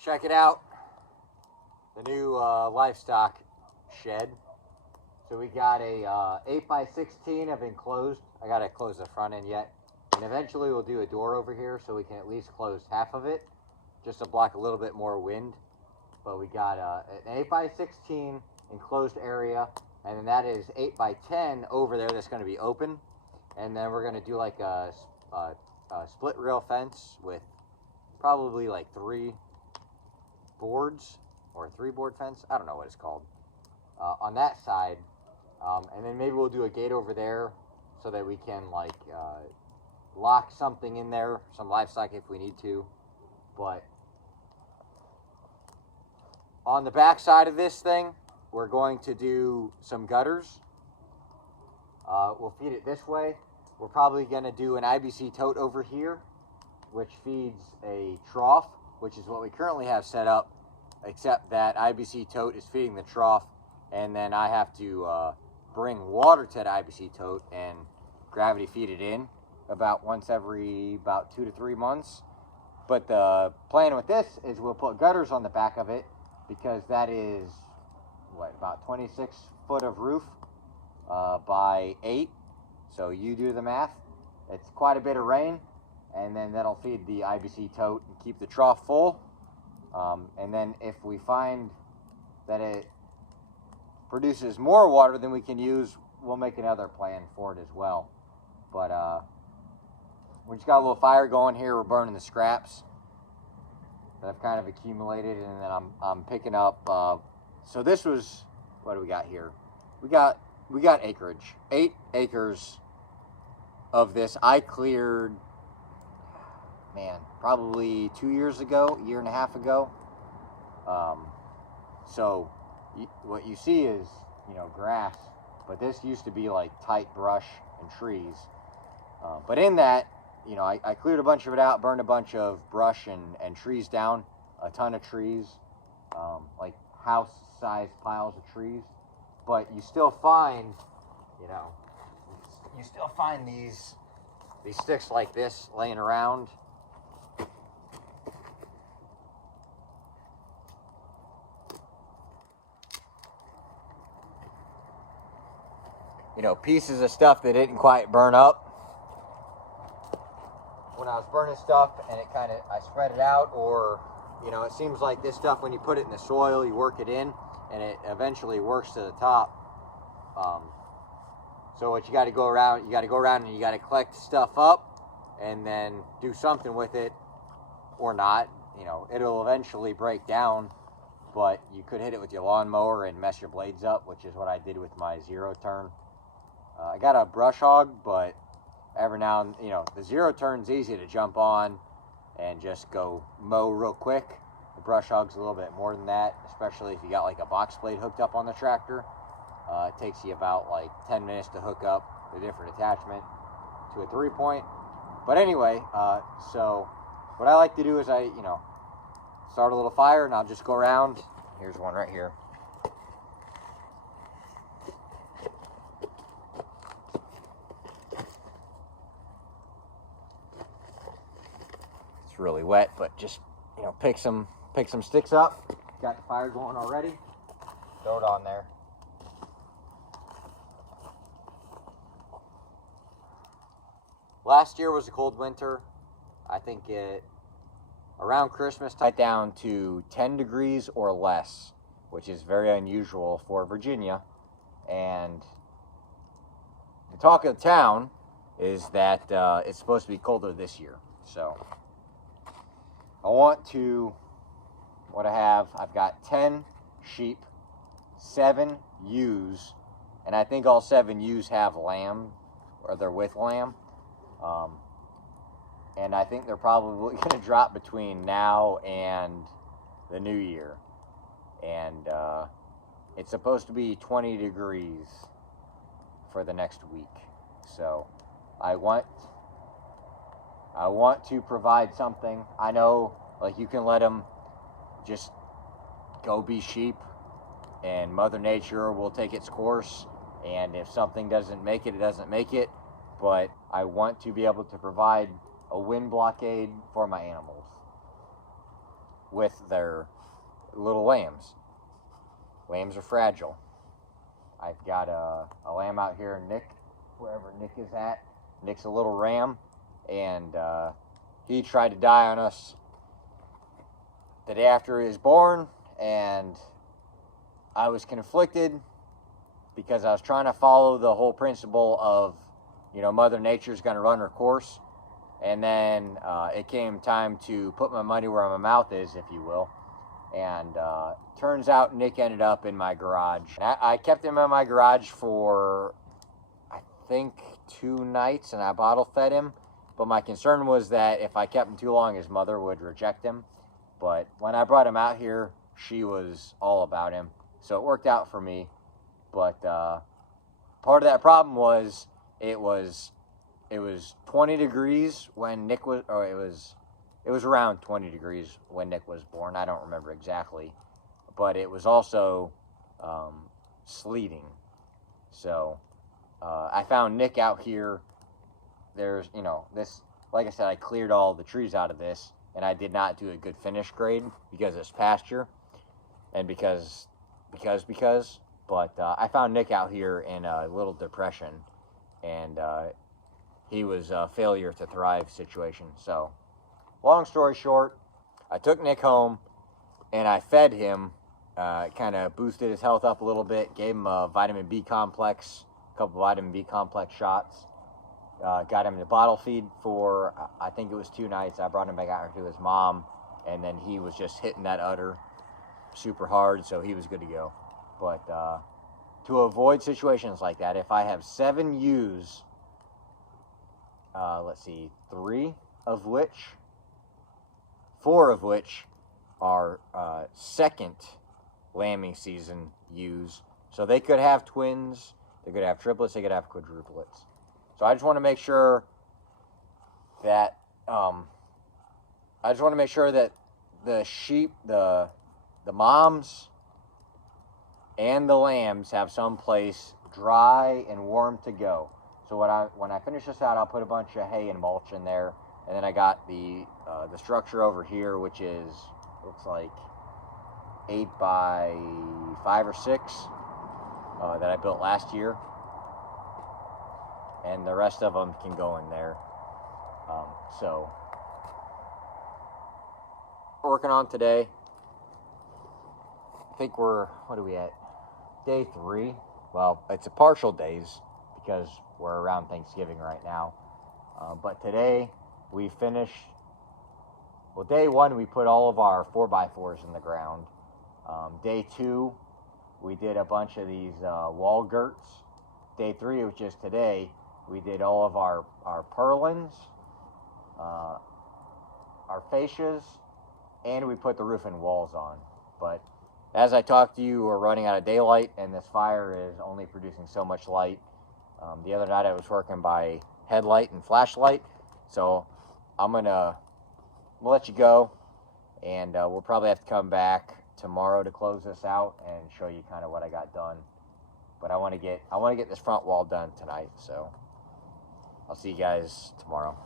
Check it out, the new livestock shed. So we got a 8x16 of enclosed. I gotta close the front end yet, and eventually we'll do a door over here so we can at least close half of it, just to block a little bit more wind. But we got an 8x16 enclosed area, and then that is 8x10 over there that's going to be open, and then we're going to do like a split rail fence with probably like 3 boards, or a 3-board fence. I don't know what it's called, on that side, and then maybe we'll do a gate over there so that we can like lock something in there, some livestock if we need to. But on the back side of this thing, we're going to do some gutters. We'll feed it this way. We're probably going to do an IBC tote over here, which feeds a trough, which is what we currently have set up, except that IBC tote is feeding the trough, and then I have to bring water to that IBC tote and gravity feed it in about once every about 2 to 3 months. But the plan with this is we'll put gutters on the back of it, because that is what, about 26 foot of roof by 8. So you do the math. It's quite a bit of rain, and then that'll feed the IBC tote and keep the trough full. And then if we find that it produces more water than we can use, we'll make another plan for it as well. But we just got a little fire going here. We're burning the scraps that I've kind of accumulated, and then I'm picking up. So this was, what do we got here? We got acreage, 8 acres of this. I cleared, man, probably 2 years ago, 1.5 years ago. So what you see is, grass, but this used to be like tight brush and trees. But in that, I cleared a bunch of it out, burned a bunch of brush and trees down, a ton of trees, like house-sized piles of trees. But you still find, you still find these sticks like this laying around. Pieces of stuff that didn't quite burn up. When I was burning stuff and I spread it out, or, it seems like this stuff, when you put it in the soil, you work it in, and it eventually works to the top. So what you got to go around, and you got to collect stuff up and then do something with it, or not. It'll eventually break down, but you could hit it with your lawnmower and mess your blades up, which is what I did with my zero turn. I got a brush hog, but every now and the zero turn's easy to jump on and just go mow real quick. The brush hog's a little bit more than that, especially if you got like a box blade hooked up on the tractor. It takes you about like 10 minutes to hook up a different attachment to a 3-point. But anyway, so what I like to do is I start a little fire, and I'll just go around. Here's one right here. Really wet, but just pick some sticks up. Got the fire going already. Throw it on there. Last year was a cold winter. I think around Christmas time down to 10 degrees or less, which is very unusual for Virginia. And the talk of the town is that it's supposed to be colder this year. So I've got 10 sheep, 7 ewes, and I think all 7 ewes have lamb, or they're with lamb. And I think they're probably going to drop between now and the new year. And it's supposed to be 20 degrees for the next week. So I want to provide something. I know, like, you can let them just go be sheep, and Mother Nature will take its course, and if something doesn't make it, it doesn't make it. But I want to be able to provide a wind blockade for my animals. with their little lambs. Lambs are fragile. I've got a lamb out here, Nick, wherever Nick is at. Nick's a little ram, and he tried to die on us the day after he was born, and I was conflicted because I was trying to follow the whole principle of, you know, Mother Nature's going to run her course. And then it came time to put my money where my mouth is, if you will. And turns out Nick ended up in my garage. I kept him in my garage for, I think, 2 nights, and I bottle fed him. But my concern was that if I kept him too long, his mother would reject him. But when I brought him out here, she was all about him. So it worked out for me. But part of that problem was it was 20 degrees when Nick was, or it was around 20 degrees when Nick was born. I don't remember exactly, but it was also sleeting. So I found Nick out here. There's, you know, this, like I said, I cleared all the trees out of this, and I did not do a good finish grade because it's pasture, and because. But I found Nick out here in a little depression, and he was a failure to thrive situation. So, long story short, I took Nick home, and I fed him, kind of boosted his health up a little bit, gave him a vitamin B complex, a couple vitamin B complex shots, got him the bottle feed for, I think it was 2 nights. I brought him back out to his mom, and then he was just hitting that udder super hard, so he was good to go. But to avoid situations like that, if I have 7 ewes, let's see, 4 of which are second lambing season ewes. So they could have twins, they could have triplets, they could have quadruplets. So I just want to make sure that the sheep, the moms and the lambs have some place dry and warm to go. So when I finish this out, I'll put a bunch of hay and mulch in there, and then I got the structure over here, which is, looks like 8 by 5 or 6 that I built last year, and the rest of them can go in there. So working on today. I think what are we at? Day 3. Well, it's a partial days because we're around Thanksgiving right now. But today we finished, well, day 1 we put all of our 4x4s in the ground. Day 2 we did a bunch of these wall girts. Day 3, which is today, we did all of our purlins, our fascias, and we put the roof and walls on. But as I talked to you, we're running out of daylight, and this fire is only producing so much light. The other night I was working by headlight and flashlight, so I'm gonna let you go, and we'll probably have to come back tomorrow to close this out and show you kind of what I got done. But I want to get this front wall done tonight, so I'll see you guys tomorrow.